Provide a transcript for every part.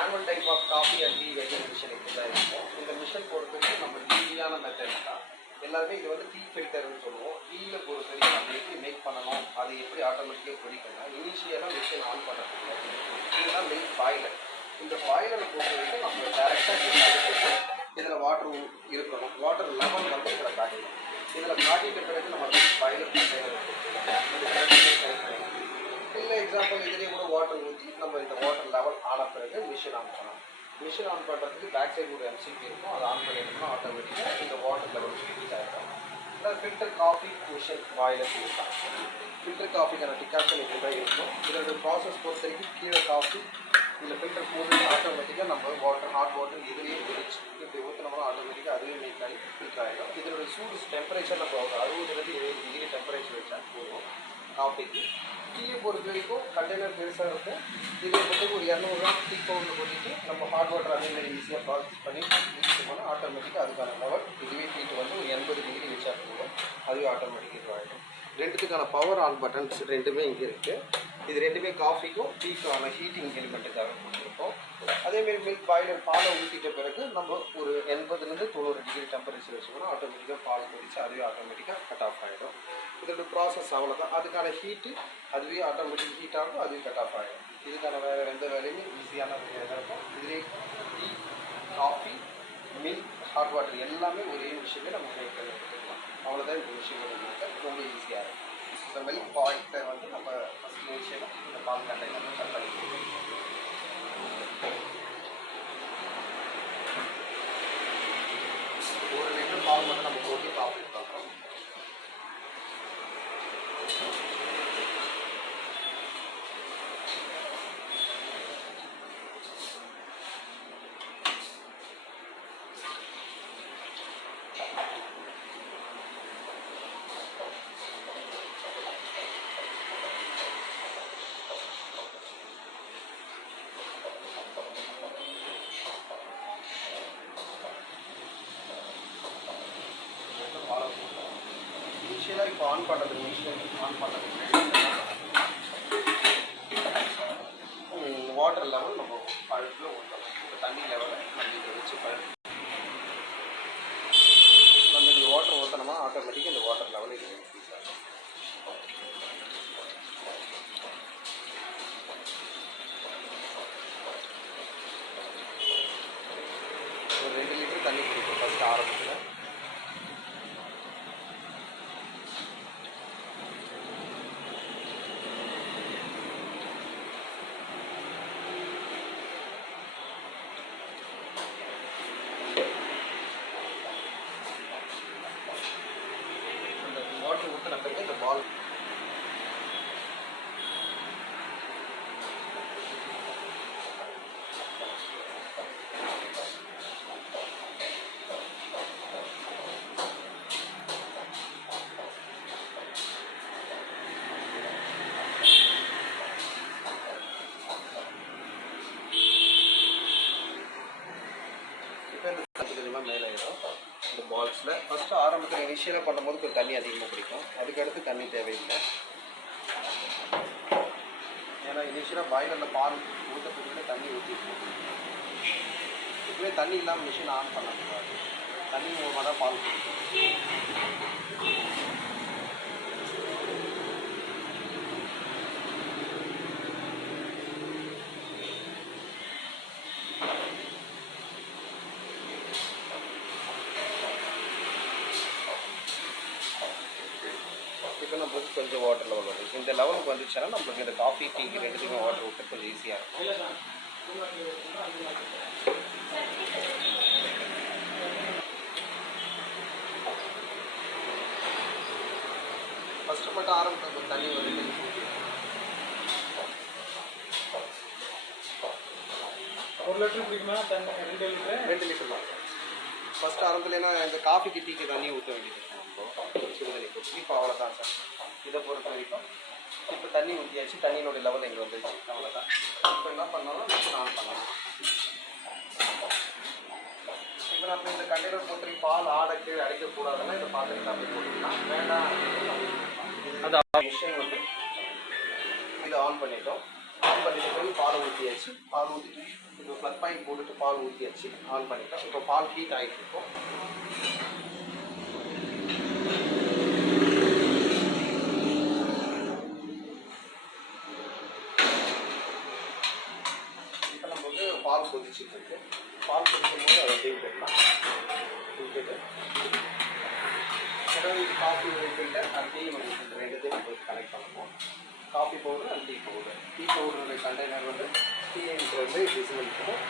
Manual type of coffee and tea welding machine இப்படி தான் இருக்கும். இந்த மிஷின் பொறுத்தவரைக்கும் நம்ம ஈஸியான மெத்தட் தான். எல்லாருமே இது வந்து டீ ஃபில்டர்னு சொல்லுவோம். டீயில் பொறுத்தவரைக்கும் நம்ம எப்படி மேக் பண்ணணும், அது எப்படி ஆட்டோமேட்டிக்காக பிடிக்கணும், இனிஷியலாக மிஷின் ஆன் பண்ணுறது இதுதான் மில்க் பாய்லர். இந்த பாய்லரை பொறுத்தவரைக்கும் நம்ம டேரெக்டாக இதில் வாட்டர் இருக்கணும். வாட்டர் லெவல் வந்து இதில் காட்டணும். இதில் காட்டிட்ட பிறகு நம்ம பாய்லர் இல்லை எக்ஸாம்பிள் இதிலே கூட வாட்டர் ஊற்றி நம்ம இந்த வாட்டர் லெவல் ஆன பிறகு மிஷின் ஆன் பண்ணலாம். மிஷின் ஆன் பண்ணுறதுக்கு பேக் சைடு ஒரு எம்சிபி இருக்கும். அதை ஆன் பண்ணிட்டோம்னா ஆட்டோமேட்டிக்காக இந்த வாட்டர் லெவல் இன்க்ரீஸ் ஆகிடும். இல்லை ஃபில்டர் காஃபி மிஷின் பாய்லர் இருக்கான். ஃபில்டர் காஃபிக்கான டிகாஷன் இப்படி தான் இருக்கும். இதோட ப்ராசஸ் பொறுத்த வரைக்கும் கீழே காஃபி இதில் ஃபில்டர் போட்டு ஆட்டோமேட்டிக்காக நம்ம வாட்டர் ஹாட் வாட்டர் இதுலேயே பிரிச்சு இப்படி ஊற்றினோம்னா ஆட்டோமேட்டிக்காக அதுவே மேக் ஆகி ஃபில்டர் ஆகிடும். இதோட சூடு டெம்பரேச்சர் நம்ம 60-70 டெம்பரேச்சர் வச்சா போதும் காஃபிக்கு. டீயை பொறுத்த வரைக்கும் கண்டெய்னர் பெருசாக இருக்கும். இதை வந்து ஒரு 200 கிராம் டீ பவுடர் போட்டுட்டு நம்ம ஹாட் வாட்டர் அதே மாதிரி ஈஸியாக ப்ராசஸ் பண்ணி யூஸ் பண்ணால் ஆட்டோமேட்டிக்காக அதுக்கான லெவல் இதுவே ஹீட் வந்து ஒரு 80 டிகிரி வச்சா போதும். அதுவே ஆட்டோமேட்டிக்காக இதுவாகிடும். ரெண்டுத்துக்கான பவர் ஆன் பட்டன்ஸ் ரெண்டுமே இங்கே இருக்குது. இது ரெண்டுமே காஃபிக்கும் டீக்கான ஹீட்டிங் எலிமெண்ட்டுக்காக கொடுத்துருக்கோம். அதேமாரி மில்க் பாய்லர் பாலை ஊற்றிட்ட பிறகு நம்ம ஒரு 80-90 டிகிரி டெம்பரேச்சர் வச்சுக்கணும். ஆட்டோமேட்டிக்காக பால் கொதிச்சு அதுவே ஆட்டோமேட்டிக்காக கட் ஆஃப் ஆகிடும். இதோட ப்ராசஸ் அவ்வளோதான். அதுக்கான ஹீட்டு அதுவே ஆட்டோமேட்டிக் ஹீட் ஆகும், அதுவே கட் ஆஃப் ஆகிடும். இதுக்கான வேறு எந்த வேலையுமே ஈஸியான வேலையாக இருக்கும். இதுலேயே tea, coffee, milk, hot water எல்லாமே ஒரே விஷயமே நம்ம மேக் பண்ணி எடுத்துக்கலாம். அவ்வளோதான் இந்த விஷயங்கள் ரொம்ப ஈஸியாக இருக்கும். இந்த மில்க் பாய்லர் வந்து நம்ம ஃபஸ்ட் இனிஷியலாக இந்த பால் கண்டெய்னர் கட் பண்ணிக்கலாம். ஒரு லிட்டர் பால் மட்டும் நம்ம போட்டு காஃபி பண்ணுறோம். இனிஷியலாக இப்போ ஆன் பண்ணுறது மிஷின் ஆன் பண்ணுறது வாட்டர் லெவல் நம்ம பழுப்பில் ஊற்றணும். இப்போ தண்ணி லெவலை நம்ம இதை வச்சு நம்ம இது வாட்டர் ஊற்றினோம்னா ஆட்டோமேட்டிக்காக இந்த வாட்டர் லெவல் இது இன்க்ரீஸ் ஆகும். ஒரு 2 லிட்டர் தண்ணி குடிக்கும் ஃபஸ்ட்டு ஆரம்பத்தில். வாட்டர் ஊற்றின பிறகு இந்த பால் மேலே ஆகிடும். இந்த பால்ஸில் ஃபஸ்ட்டு ஆரம்பத்தில் இனிஷியலாக பண்ணும்போது கொஞ்சம் தண்ணி அதிகமாக பிடிக்கும். அதுக்கடுத்து தண்ணி தேவையில்லை. ஏன்னா இனிஷியலாக பாய்லரில் பால் ஊற்றக்கூடிய தண்ணி ஊற்றிருக்கோம். இப்போவே தண்ணி இல்லாமல் மிஷின் ஆன் பண்ணக்கூடாது. தண்ணி மூலமாக தான் பால் கொடுக்கும். இப்போ நம்மளுக்கு கொஞ்சம் வாட்டர் லெவல் வந்துச்சு. இந்த லெவலுக்கு வந்துச்சுன்னா நம்மளுக்கு இந்த காஃபி டீக்கு ரெண்டுத்துக்குமே வாட்டர் விட்டு கொஞ்சம் ஈஸியாக இருக்கும். ஃபஸ்ட்டு மட்டும் ஆரம்பத்தில் தண்ணி வந்து 1 லிட்டர் பிடிக்குமா தண்ணி? 2 லிட்டர் தான். ஃபஸ்ட்டு ஆரம்பத்தில் ஏன்னா இந்த காஃபிக்கு டீக்கு தண்ணி ஊற்ற வேண்டியது இருக்கும். நம்ம சுடுதண்ணி போட்டு இப்போ அவ்வளோதான் சார். இதை பொறுத்த வரைக்கும் இப்போ தண்ணி ஊற்றியாச்சு. தண்ணியினுடைய லெவல் எங்கே வந்துருச்சு அவ்வளோதான். இப்போ என்ன பண்ணாலும் மிஷின் ஆன் பண்ணலாம். இப்போ நம்ம இந்த கண்டெய்னர் பொறுத்த பால் ஆடை கீழே அடைக்கக்கூடாதுன்னா இந்த பாத்திரத்தை அப்படி போட்டுக்கலாம். வேண்டாம் அது மிஷின் வந்து இதை ஆன் பண்ணிட்டோம். ஆன் பண்ணிட்டு பிறகு பால் ஊற்றியாச்சு. பால் ஊற்றிட்டு இப்போ ப்ளக் பாயிண்ட் போட்டுட்டு பால் ஊற்றியாச்சு. ஆன் பண்ணிட்டோம். இப்போ பால் ஹீட் ஆகிட்டு இருக்கும். இப்போ நம்ம வந்து பால் கொதிச்சுட்டு இருக்கு. பால் கொதிக்கும் போது அதை அப்படியே விட்டுடலாம். விட்டுட்டு இது coffee filter and tea filter ரெண்டுத்தையும் நம்ம கனெக்ட் பண்ணுவோம். Coffee powder and tea powder. Tea பவுடருடைய கண்டெய்னர் வந்து டீன்ற வந்து டிசைன் இருக்கும்.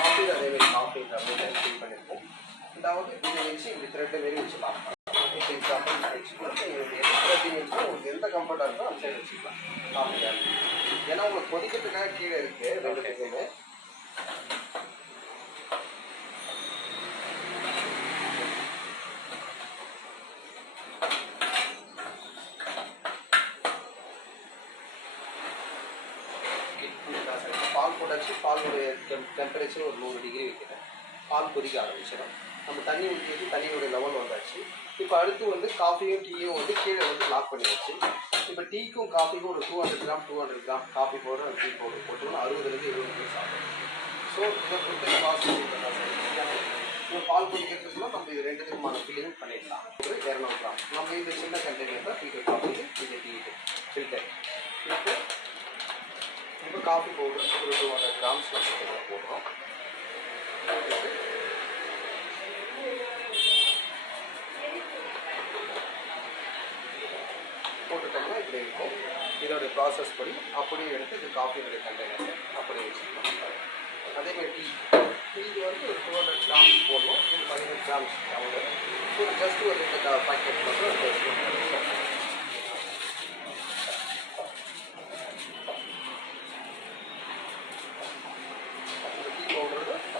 காஃபி அதேமாதிரி காஃபின்ற மாதிரி ஃபில் பண்ணியிருப்போம். ரெண்டாவது இதை வச்சு இப்படி த்ரெட்டை மாரி வச்சுக்கலாம். இப்போ எக்ஸாம்பிள் வச்சுக்கலாம். த்ரெட்டிங் வச்சு உங்களுக்கு எந்த கம்ஃபர்ட்டாக இருக்கோ அந்த சைடு வச்சுக்கலாம். காஃபி ஏன்னா உங்களுக்கு கொதிக்கிறதுக்காக கீழே இருக்குது ரெண்டுத்துக்குமே. பால் போட்டாச்சு. பாலுடைய டெம்பரேச்சர் ஒரு 100 டிகிரி வைக்கிறேன். பால் கொதிக்க ஆரம்பிச்சிடும். நம்ம தண்ணி ஊற்றி வச்சு தண்ணியோடைய லெவல் வந்தாச்சு. இப்போ அடுத்து வந்து காஃபியும் டீயும் வந்து கீழே வந்து லாக் பண்ணியாச்சு. இப்போ டீக்கும் காஃபிக்கும் ஒரு 200 gram coffee powder tea powder போட்டோம்னா 60லேருந்து 70 பேர் சாப்பிடும். ஸோ இதை பொறுத்த காசு இப்போ பால் கொதிக்கிறதுக்குள்ள நம்ம இது ரெண்டுத்துக்குமான ஃபில்லிங் பண்ணிடலாம். ஒரு 200 கிராம் நம்ம இந்த சின்ன கண்டெய்னர் தான் ஃபில்டர் காஃபி இது டீ ஃபில்டர். இப்போ காஃபி பவுடர் ஒரு 200 கிராம்ஸ் நம்ம போடுறோம். போட்டுட்டோம்னா இப்படி இருக்கும். இதோடைய ப்ராசஸ் படி அப்படியே எடுத்து இது காஃபியோடைய கண்டெய்னர் அப்படியே வச்சுக்கலாம். அதேமாதிரி டீ வந்து ஒரு 200 கிராம்ஸ் போடணும். இது 15 கிராம்ஸ் அவ்வளோ. ஒரு ஜஸ்ட் ஒரு 2 பாக்கெட் மட்டும்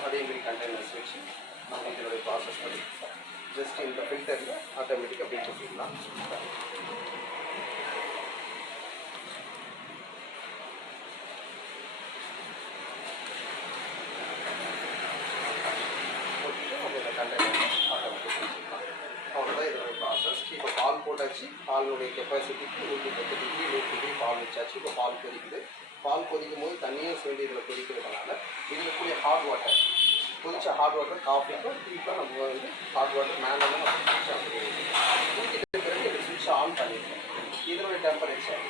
அதேமாதிரி கண்டெய்னர்ஸ் வச்சு நம்ம இதனுடைய ப்ராசஸ் பண்ணி ஜஸ்ட் இந்த ஃபில்டரில் ஆட்டோமேட்டிக் அப்படியே போட்டுக்கலாம். போட்டுட்டு நம்ம இந்த கண்டெய்னர் ஆட்டோமேட்டிக் வச்சுக்கலாம். அவ்வளோதான் இதனுடைய ப்ராசஸ். இப்போ பால் போட்டாச்சு. பாலுடைய கெப்பாசிட்டிக்கு 110 டிகிரி 100 டிகிரி பால் வச்சாச்சு. இப்போ பால் கொதிக்குது. பால் கொதிக்கும் போது தண்ணியும் சேர்ந்து இதில் கொதிக்கிறதுனால இதில் கூடிய ஹாட் வாட்டர் கொதிச்ச ஹாட் வாட்டர் காஃபிக்கும் டீக்கும் நம்ம வந்து ஹாட் வாட்டர் மேலே நம்ம சுவிட்ச் ஆன் பண்ணிடுவோம். ஊற்றிட்டு பிறகு இந்த சுவிட்சை ஆன் பண்ணிடுவோம். இதனுடைய டெம்பரேச்சர்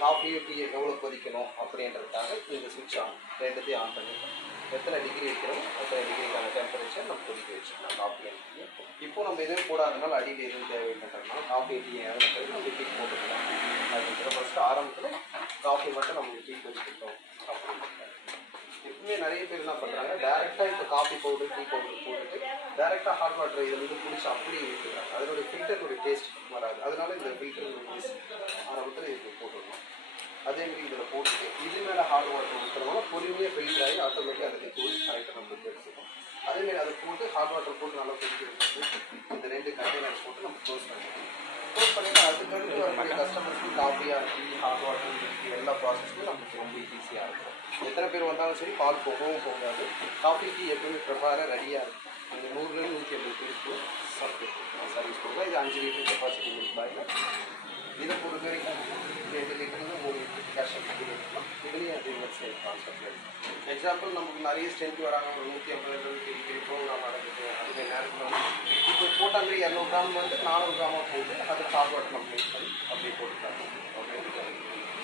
காஃபியும் டீ எவ்வளோ கொதிக்கணும் அப்படின்றதுக்காக இந்த சுவிட்ச் ஆன் ரெண்டுத்தையும் ஆன் பண்ணிடுவோம். எத்தனை டிகிரி வைக்கிறோம் அத்தனை டிகிரிக்கான டெம்பரேச்சர் நம்ம கொதிக்க வச்சுக்கலாம் காஃபி அண்ட் டீ. இப்போ நம்ம எதுவும் போடாதனால அடியில் எதுவும் தேவையில்லைன்றதுனால காஃபி டீ எவ்வளோ பிறகு நம்ம டீ போட்டுக்கலாம். அப்படிங்கிற ஃபஸ்ட்டு ஆரம்பத்தில் காஃபி மட்டும் நம்ம டீ கொதிக்கிட்டோம் அப்படின்னு. எப்பவுமே நிறைய பேர் என்ன பண்ணுறாங்க, டேரெக்டாக இப்போ காஃபி பவுடர் டீ பவுடர் போட்டுட்டு டேரெக்டாக ஹாட் வாட்டர் இதில் வந்து குடிச்சு அப்படியே விட்டுறாங்க. அதனுடைய ஃபில்டருடைய டேஸ்ட் வராது. அதனால இந்த ஃபில்டர் டேஸ்ட் ஆரம்பத்தில் இது போட்டுடணும். அதேமாதிரி இதில் போட்டுட்டு இது மேலே ஹாட் வாட்டர் ஊற்றுறதுனால பொறுமையாக ஃபில்டர் ஆகி ஆட்டோமேட்டிக்காக அதுக்கு தூள் கரெக்டாக நம்மளுக்கு எடுத்துக்கும். அதேமாதிரி அதை போட்டு ஹாட் வாட்டர் போட்டு நல்லா கொதிக்க வச்சுட்டு இந்த 2 கண்டெய்னர் போட்டு நம்ம க்ளோஸ் பண்ணிக்கலாம். க்ளோஸ் பண்ணிட்டு அதுக்கடுத்து வரக்கூடிய கஸ்டமர்ஸ்க்கு காஃபியாக டீ ஹாட் வாட்டர் டீ எல்லா ப்ராசஸுமே நமக்கு ரொம்ப ஈஸியாக இருக்கும். எத்தனை பேர் வந்தாலும் சரி பால் போகவும் போகாது. காஃபி டீ எப்பவுமே ப்ரிப்பேராக ரெடியாக இருக்கும். அந்த 100லேருந்து 180 பேருக்கு சர்வீஸ் கொடுக்கலாம். இது 5 லிட்டர் கெப்பாசிட்டி மில்க் பாயில். இதை பொறுத்த வரைக்கும் 2 லிட்டர்லேருந்து 3 லிட்டர் கேஷ் எடுத்துக்கலாம். இதுலேயும் அதே மாதிரி சேம் கான்செப்ட் இருக்குது. எக்ஸாம்பிள் நமக்கு நிறைய ஸ்ட்ரென்த் வராங்க, ஒரு 150 டிகிரி ப்ரோக்ராம் நடக்குது. அதுவே நேரத்தில் வந்து இப்போ போட்ட மாதிரி 200 கிராம் வந்து 400 கிராமாக போட்டு அதை ஹாட் வாட்டர் நம்ம மிக்ஸ் பண்ணி அப்படியே போட்டுக்கலாம். ஓகே.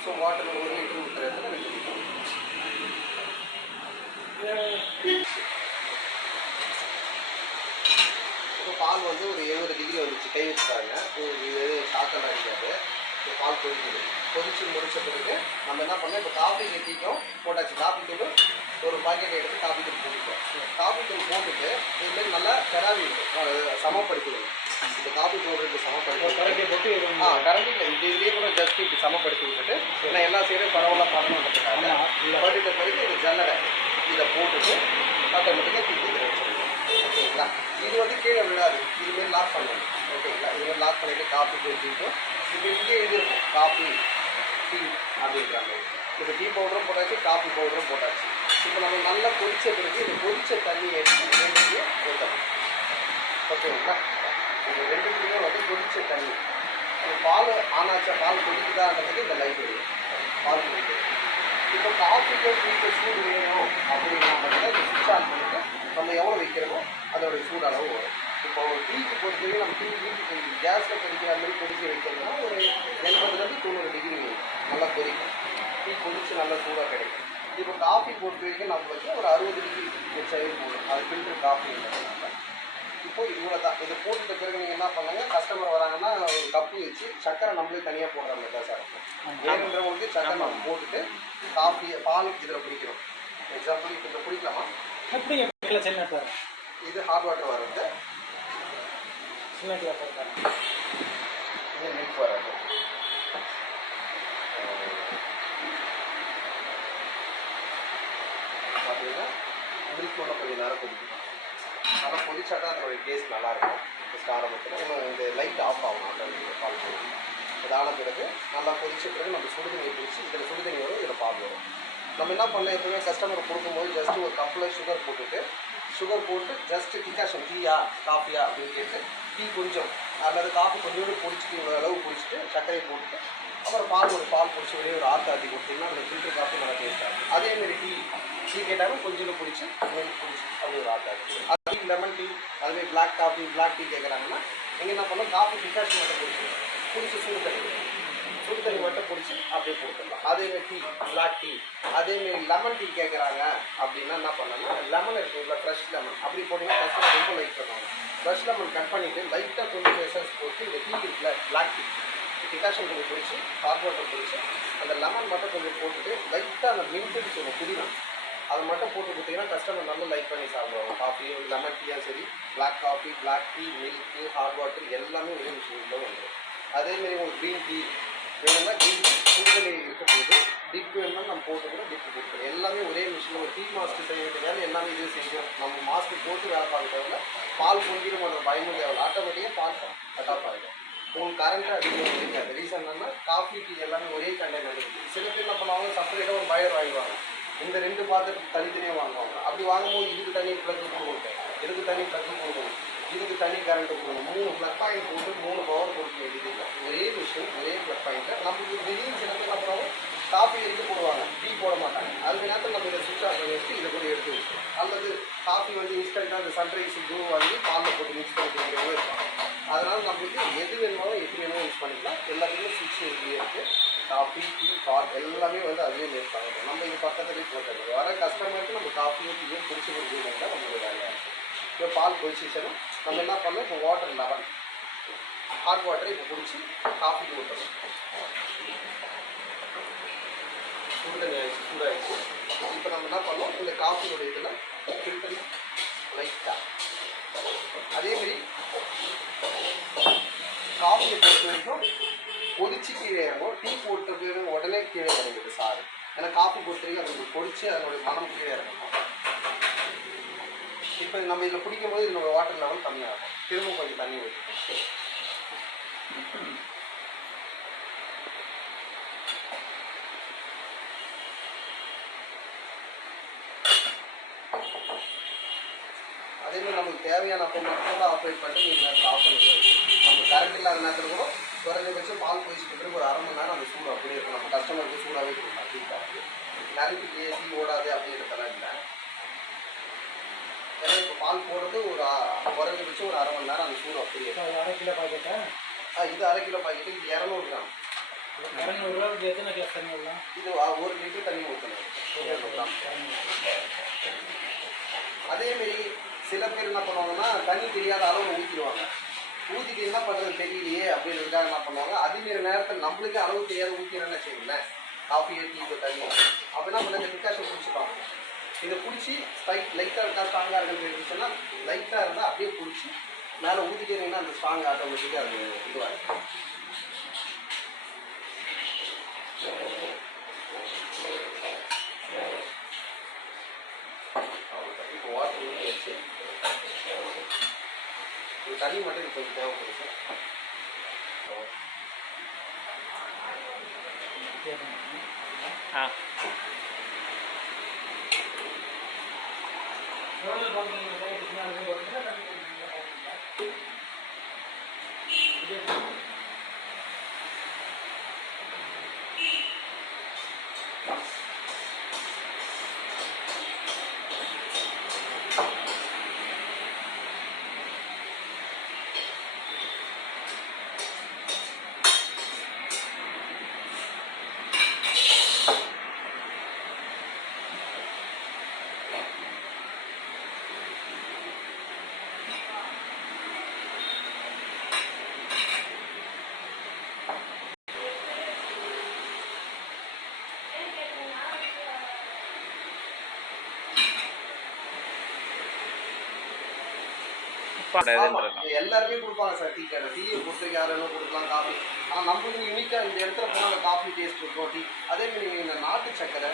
ஸோ வாட்டர் 1 லிட்டர் ஊற்றுறதுல 2 லிட்டர். இப்போ பால் வந்து ஒரு 70 டிகிரி வந்துச்சு. கை வச்சுட்டாங்க. இது ஷாக்கெல்லாம் அடிக்காது. இப்போ பால் கொதிக்குது. கொதிச்சு முடிச்ச பிறகு நம்ம என்ன பண்ணோம், இப்போ காஃபி டீக்கும் போட்டாச்சு. காஃபி தூள் ஒரு பாக்கெட் எடுத்து காஃபி தூள் போட்டுட்டோம். காஃபி தூள் போட்டுட்டு இதுமாரி நல்லா கராவி சமப்படுத்திடுவோம். இப்போ காஃபி பவுடருக்கு சமப்படுத்தி கரண்டி போட்டு கரண்டி இல்லை இந்த இதுலேயே கூட ஜஸ்ட் இப்படி சமப்படுத்தி விட்டுட்டு ஏன்னா எல்லா சைடும் பரவலாக பண்ணணுன்றதுக்காக போட்டுட்ட பிறகு இது ஜல்லடை இதை போட்டுட்டு ஆட்டோமேட்டிக்காக தூக்கி வச்சுருக்கோம். ஓகேங்களா? இது வந்து கீழே விடாது. இதுமாரி லாக் பண்ணணும். ஓகேங்களா? இதுமாரி லாக் பண்ணிவிட்டு காஃபி போட்டுட்டோம். இப்போ இங்கே எழுதியிருக்கும் காஃபி டீ அப்படின்றாங்க. இப்போ டீ பவுடரும் போட்டாச்சு, காஃபி பவுடரும் போட்டாச்சு. இப்போ நம்ம நல்லா கொதிச்ச பிறகு இந்த கொதிச்ச தண்ணியை எடுத்து ரெண்டுத்தையும் ஊற்றணும். ஓகேங்களா? இந்த ரெண்டுத்துலேயுமே வந்து கொதிச்ச தண்ணி. பால் ஆனாச்சா பால் கொதிக்குதான்றதுக்கு இந்த லைட் வரும். பால் கொதிக்குது. காஃபிக்கு டீக்கு சூடு வேணும் அப்படின்னா மட்டும் இந்த சுவிட்ச் ஆன் பண்ணிட்டு நம்ம எவ்வளோ வைக்கிறோமோ அதோடைய சூடு அளவு வரும். இப்போ ஒரு டீக்கு பொறுத்தவரைக்கும் நம்ம டீ கேஸில் கொதிக்கிற மாதிரி கொதிக்க வைக்கிறதுனா ஒரு 80 to 90 டிகிரி நல்லா கொதிக்கும். டீ கொதிச்சு நல்லா சூடாக கிடைக்கும். இப்போ காஃபி பொறுத்த வரைக்கும் நம்மளுக்கு ஒரு 60 டிகிரி வச்சாவே போதும். அது ஃபில்டர் காஃபி இல்லைனால இப்போ இவ்வளோ தான். இதை போட்டுட்ட பிறகு நீங்கள் என்ன பண்ணுங்க, கஸ்டமர் வராங்கன்னா ஒரு கப்பு வச்சு சக்கரை நம்மளே தனியாக போடுற மாதிரி தான் சார் இருக்கும். வேணுன்றவங்களுக்கு சக்கரை நம்ம போட்டுட்டு காஃபி பால் இதில் பிடிக்கிறோம். எக்ஸாம்பிள் இப்போ இதை பிடிக்கலாமா? எப்படி சின்ன சார் இது ஹாட் வாட்டர் வர்றது, சின்ன கிளாஸ் சார், இது மில்க் வர்றது. பார்த்தீங்கன்னா மில்க் மட்டும் கொஞ்சம் நேரம் கொதிக்கணும். நல்லா கொதிச்சா தான் அதோடைய டேஸ்ட் நல்லாயிருக்கும். ஃபஸ்ட் ஆரம்பத்தில் இன்னும் இந்த லைட் ஆஃப் ஆகும். அந்த பால் போடும் இதான பிறகு நல்லா கொதிச்ச பிறகு நம்ம சுடுதண்ணியை பிடிச்சி இதில் சுடுதண்ணி வரும், இதில் பால் வரும். நம்ம என்ன பண்ணலாம், எப்பவுமே கஸ்டமர் கொடுக்கும்போது ஜஸ்ட்டு ஒரு கப்பில் சுகர் போட்டு ஜஸ்ட்டு டிகாஷன் டீயா காஃபியா அப்படின்னு கேட்டு டீ கொஞ்சம் அல்லது காஃபி கொஞ்சோண்டு பிடிச்சிட்டு இவ்வளோ அளவு பிடிச்சிட்டு சர்க்கரையை போட்டுட்டு அப்புறம் பால் பிடிச்சி வெளியே ஒரு ஆற்றி கொடுத்தீங்கன்னா அந்த ஃபில்டர் காஃபி நல்லா டேஸ்ட்டாக இருக்கும். அதேமாரி டீ கேட்டாலும் கொஞ்சோண்டு பிடிச்சி மில்க் பிடிச்சி அப்படி ஒரு ஆற்றி. அது லெமன் டீ அதுமாதிரி பிளாக் டீ கேட்குறாங்கன்னா நீங்கள் என்ன பண்ணலாம், காஃபி டிகாஷன் மட்டும் பிடிச்சி சுடு தண்ணி மட்டும் பிடிச்சி அப்படியே போட்டுடலாம். அதேமாரி டீ பிளாக் டீ அதேமாரி லெமன் டீ கேட்குறாங்க அப்படின்னா என்ன பண்ணலாம்னா லெமன் இருக்குங்களா, ஃப்ரெஷ் லெமன் அப்படி போட்டிங்கன்னா கஸ்டமர் ரொம்ப லைக் பண்ணுவாங்க. ஃப்ரெஷ் லெமன் கட் பண்ணிவிட்டு லைட்டாக கொஞ்சம் எசன்ஸ் போட்டு இந்த டீ இருக்குல்ல பிளாக் டீ டிகாஷன் கொஞ்சம் பிடிச்சி ஹாட் வாட்டர் பிடிச்சி அந்த லெமன் மட்டும் கொஞ்சம் போட்டுட்டு லைட்டாக அந்த மின்ட்டுன்னு சொல்லுவோம் புதினா அதை மட்டும் போட்டு கொடுத்தீங்கன்னா கஸ்டமர் நல்லா லைக் பண்ணி சாப்பிடுவாங்க. காஃபி லெமன் டீயாக சரி, black coffee black tea milk hot water எல்லாமே ஒரே விஷயத்தில் வந்துடும். அதேமாரி உங்களுக்கு க்ரீன் டீ வேணும்னா க்ரீன் டீ சுடுதண்ணி இருக்கும்போது டிப் வேணும்னா நம்ம போட்டு கூட டிப்பு கொடுக்குறோம். எல்லாமே ஒரே மிஷினில் ஒரு டீ மாஸ்டர் செய்ய வேண்டிய வேலை எல்லாமே இதே செஞ்சோம். நம்ம மாஸ்டர் போட்டு வேலை பார்க்க தேவையில்ல, பால் பொங்கிடும் அந்த பயமும் தேவையில்ல, ஆட்டோமேட்டிக்காக பால் கட் ஆஃப் ஆகிடும். உங்களுக்கு கரண்ட்டு அதிகம் இருக்காது. ரீசன் என்னன்னா காஃபி டீ எல்லாமே ஒரே கண்டெய்னர் இருக்குது. சில பேர் என்ன பண்ணுவாங்க, செப்பரேட்டாக ஒரு பாய்லர் வாங்கிடுவாங்க, இந்த 2 பாத்திரத்துக்கு தனித்தனியாக வாங்குவாங்க. அப்படி வாங்கும்போது இதுக்கு தனி ப்ளக்கு கொடுக்கணும், இதுக்கு தனி ப்ளக்கு கொடுக்கணும், இதுக்கு தனி கரண்ட்டு கொடுக்கணும். 3 ப்ளக் பாயிண்ட் போட்டு 3 பவர் கொடுக்க வேண்டியது. ஒரே விஷயம் ஒரே ப்ளக் பாயிண்ட்டை நமக்கு திடீர்னு சில பேர் அப்புறம் காஃபி எடுத்து போடுவாங்க, டீ போட மாட்டாங்க. அதுக்கு நேரத்தில் நம்ம இதை சுவிட்ச் ஆஃப் பண்ணி வச்சு இதை கூட எடுத்து வச்சோம். அல்லது காஃபி இன்ஸ்டண்ட்டாக அந்த சன்ரைஸ் ப்ளூ வாங்கி பாலில் போட்டு மிக்ஸ் பண்ணிக்கிறவங்க இருப்பாங்க. அதனால் நம்மளுக்கு எது வேணுமோ எப்படி வேணுமோ யூஸ் பண்ணிக்கலாம். எல்லாத்துக்குமே சுவிட்ச் இதுலேயே இருக்குது. காஃபி டீ பால் எல்லாமே அதுவே மேக் பண்ணிக்கலாம். நம்ம இது பக்கத்துலேயே போட்டது வர கஸ்டமருக்கு நம்ம காஃபியோ டீயோ பிடிச்சி கொடுக்குறதுங்க நம்மளுடைய வேலையாக இருக்குது. இப்போ பால் கொதிச்சிச்சுன்னா நம்ம என்ன பண்ணலாம், இப்போ வாட்டர் லெவல் ஹாட் வாட்டரை இப்போ பிடிச்சி காஃபி ஊற்றணும். சுடுதண்ணி ஆயிடுச்சு, சூடாகிடுச்சு. இப்போ நம்ம என்ன பண்ணோம், இந்த காஃபியோட இதில் ஃபில்டர் லைட்டாக அதேமாரி காஃபியை பொறுத்த வரைக்கும் கொதிச்சு கீழே இறங்கும். டீ போட்ட பிறகு உடனே கீழே இறங்குது சாறு. ஏன்னா காஃபி பொறுத்த வரைக்கும் அது கொதிச்சு அதனுடைய மனம் கீழே இறங்கும். இப்போ நம்ம இதில் பிடிக்கும் போது இதனோட வாட்டர் லெவல் கம்மியாகும். திரும்ப கொஞ்சம் தண்ணி ஊற்றும். அதேமாதிரி நமக்கு தேவையான அப்போ மட்டும் தான் ஆப்ரேட் பண்ணிட்டு நீங்கள் நேரத்தில் ஆஃப் பண்ணிடுவோம். நம்ம கரண்ட் இல்லாத நேரத்தில் கூட குறைஞ்சபட்சம் பால் கொதிச்சுட்டு பிறகு ஒரு 1/2 மணி நேரம் அந்த சூடு அப்படியே இருக்கும். நம்ம கஸ்டமருக்கு சூடாகவே கொடுக்கும். அப்படி கரண்ட்டுக்கு ஏசி ஓடாது அப்படின்றதெல்லாம் இல்லை. ஏன்னா இப்போ பால் போடுறது ஒரு குறைஞ்சபட்சம் ஒரு 1/2 மணி நேரம் அந்த சூடு அப்படியே இருக்கும். 1/2 கிலோ பாக்கெட்டா? இது 1/2 கிலோ பாக்கெட்டு, இது 200 கிராம். 200 ரூபாய்க்கு எத்தனை கிளாஸ் தண்ணி விடலாம்? இது 1 லிட்டர் தண்ணி ஊற்றணும். 200 கிராம். அதேமாரி சில பேர் என்ன பண்ணுவாங்கன்னா தண்ணி தெரியாத அளவு ஊற்றிடுவாங்க. ஊற்றிட்டு என்ன பண்ணுறது தெரியலையே அப்படின்றதுக்காக என்ன பண்ணுவாங்க, அதேமாரி நேரத்தில் நம்மளுக்கு அளவு தெரியாத ஊற்றிடுறேன்னு வச்சுக்கோங்களேன். காஃபி டீ தண்ணி அப்போ என்ன பண்ண இந்த டிகாஷன் பிடிச்சிப்பாங்க. இதை பிடிச்சி லைட்டாக இருக்கா ஸ்ட்ராங்காக இருக்குன்னு இருந்துச்சுன்னா லைட்டாக இருந்தால் அப்படியே பிடிச்சி மேலே ஊற்றிட்டீங்கன்னா அந்த ஸ்ட்ராங் ஆட்டோமேட்டிக்காக அது இதுவாக இருக்கும். இப்போ வாட்டர் ஊற்றி வச்சு தண்ணி மட்டும் இது கொஞ்சம் தேவைப்படுது. எல்லாருமே கொடுப்பாங்க சார் டீ கடை. டீ கொடுத்துருக்கு யாரும் கொடுக்கலாம், காஃபி. ஆனால் நம்மளுக்கு யூனிக்காக இந்த இடத்துல போனால் காஃபி டேஸ்ட் இருக்கும், டீ. அதேமாதிரி இந்த நாட்டு சக்கரை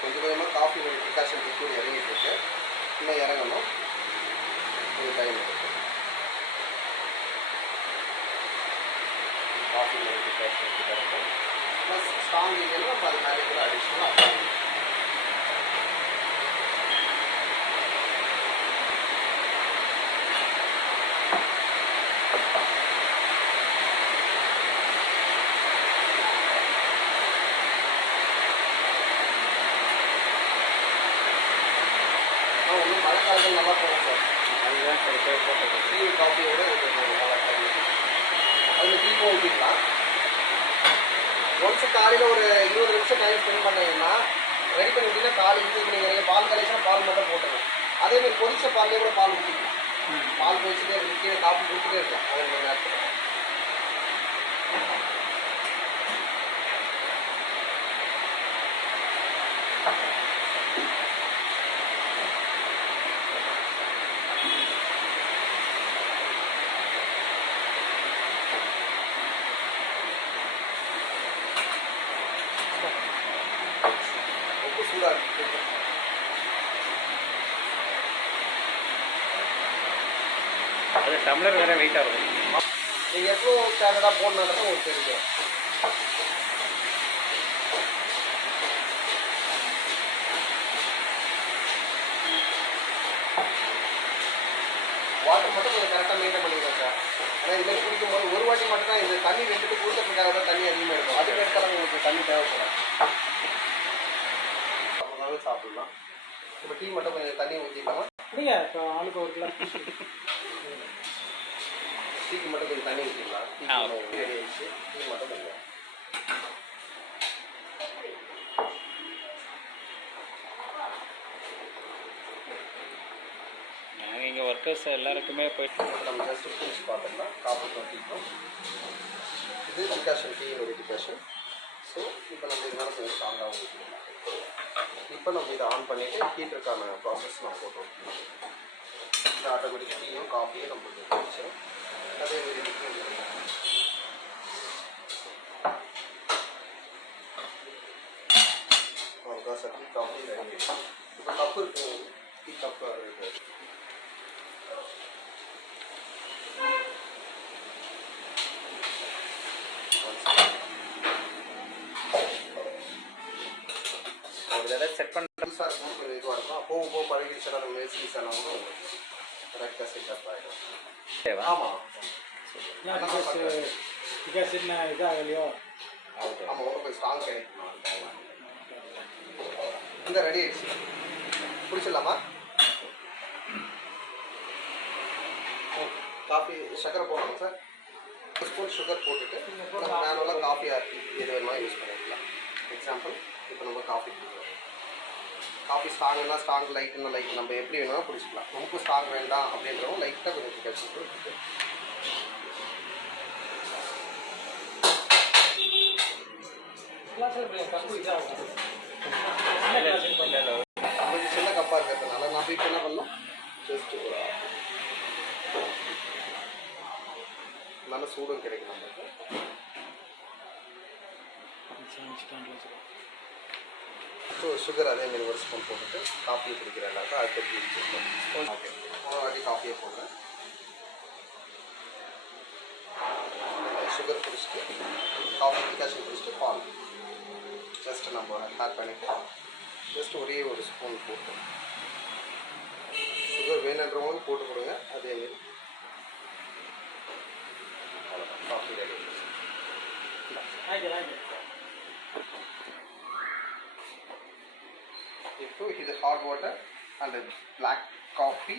கொஞ்சம் கொஞ்சமாக காஃபி டிகாஷன் லிக்விட் இறங்கிட்டு இருக்கு. இன்னும் இறங்கணும், கொஞ்சம் டைம் இருக்கு. காஃபி டிகாஷன் இறக்கும் ப்ளஸ் ஸ்ட்ராங் இல்லைன்னா நம்ம அது மேலே கூட அடிஷ்னலாக ஒன்றும் மழைக்காலங்கள் நல்லா போகும் சார். அதுதான் சார் டீ காஃபியோட இது நல்லா இருக்கும். அதில் டீக்கும் ஊற்றிக்கலாம். ஒன்ஸ் காலையில் ஒரு 20 நிமிஷம் டைம் ஸ்பெண்ட் பண்ணீங்கன்னா ரெடி பண்ணி விட்டீங்கன்னா காலையில் ஈவினிங் வரைக்கும் பால் கலைச்சுன்னா பால் மட்டும் போட்டுருங்க. அதேமாதிரி கொதிச்ச பால்லேயே கூட பால் ஊற்றிக்கலாம். பால் கொதிச்சுட்டே இருக்கு, கீழே காஃபி கொடுத்துட்டே இருக்கலாம். அது மணி நேரத்தில் ரொம்ப சூடாக இருக்குது. அது டம்ளர் வேறு வெயிட்டாக இருக்கும். நீங்கள் எவ்வளோ ஸ்டாண்டர்டாக போடணுன்றதை உங்களுக்கு தெரியும். வாட்டர் மட்டும் கொஞ்சம் கரெக்டாக மெயின்டைன் பண்ணிக்கலாம் சார். ஆனால் இதுமாதிரி குடிக்கும்போது ஒரு வாட்டி மட்டும் தான் இந்த தண்ணி ரெண்டுட்டு கொடுக்கறதுக்காக தான் தண்ணி அதிகமாக இருக்கும். அதுக்கு எடுத்தாலும் உங்களுக்கு தண்ணி தேவைப்படும். அப்போதாலும் சாப்பிடலாம். இப்போ டீ மட்டும் கொஞ்சம் தண்ணி ஊற்றிக்கலாமா? இல்லைங்க, இப்போ ஆளுக்கு ஒரு கிளாஸ் டீக்கு மட்டும் கொஞ்சம் தண்ணி ஊற்றிக்கலாம். டீ ரெடி ஆகிடுச்சு. டீ மட்டும் கொஞ்சம் நாங்கள் இங்கே ஒர்க்கர்ஸ் எல்லாருக்குமே போயிட்டு நம்ம ஜஸ்ட் குடிச்சு பார்த்துக்கலாம். காஃபி டீக்கும் இது டிகாஷன், டீயோட டிகாஷன். ஸோ இப்போ நம்ம இதனால கொஞ்சம் ஸ்ட்ராங்காக ஊற்றிக்கலாம். இப்போ நம்ம இதை ஆன் பண்ணிவிட்டு ஹீட்டருக்கான ப்ராசஸ் நம்ம போட்டோம். இந்த ஆட்டோமேட்டிக் டீயும் காஃபியும் நம்மளுக்கு பிடிச்சிடும். அதே மாதிரி அவ்வளோதான் சார். Tea coffee ready. இப்போ கப்பு இருக்கு, டீ கப்பு இருக்குது. செட் பண்ண புதுசாக இருக்கும், கொஞ்சம் இதுவாக இருக்கும். போக போக பழகிடுச்சுன்னா நம்ம மேஸ்டிஸ் ஆனாலும் கரெக்டாக செட்டப் ஆகிடும். ஆமாம் என்ன இதாகலையோ. ஆமாம், கொஞ்சம் ஸ்ட்ராங் கிடைக்கும். இந்த ரெடி ஆயிடுச்சு. குடிச்சிடலாமா? காஃபி சக்கரை போடணும் சார். 1 ஸ்பூன் சுகர் போட்டுட்டு நம்ம மேனுவலாக காஃபி ஆர்த்தி எது வேணுமா யூஸ் பண்ணிக்கலாம். எக்ஸாம்பிள் இப்போ நம்ம காஃபி குடிக்கிறோம். காஃபி ஸ்ட்ராங்குன்னா ஸ்ட்ராங், லைட்டுன்னா லைட், நம்ம எப்படி வேணாலும் குடிச்சிக்கலாம். ரொம்ப ஸ்ட்ராங் வேண்டாம் அப்படின்றவங்க லைட்டாக கொஞ்சம் கழிச்சுட்டு கொஞ்சம் சின்ன கப்பாக இருக்கிறதுனால நான் இப்போ என்ன பண்ணோம், ஜஸ்ட் நல்ல சூடும் கிடைக்கும் நம்மளுக்கு. ஸோ சுகர் அதேமாரி 1 ஸ்பூன் போட்டுட்டு காஃபியை குடிக்கிற எல்லாருக்கும் அடுத்து ஓகே, ஒரு வாட்டி காஃபியை போடுறேன். சுகர் குடிச்சிட்டு காஃபி டிகாஷன் குடிச்சிட்டு பால் ஜஸ்ட் நம்ம ஆட் பண்ணிவிட்டு ஜஸ்ட் ஒரே 1 ஸ்பூன் போட்டு சுகர் வேணுன்றவங்க போட்டு கொடுங்க. அதேமாரி காஃபி ரெடி. இப்போ இது hot water and black coffee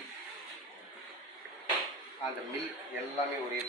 and milk எல்லாமே ஒரே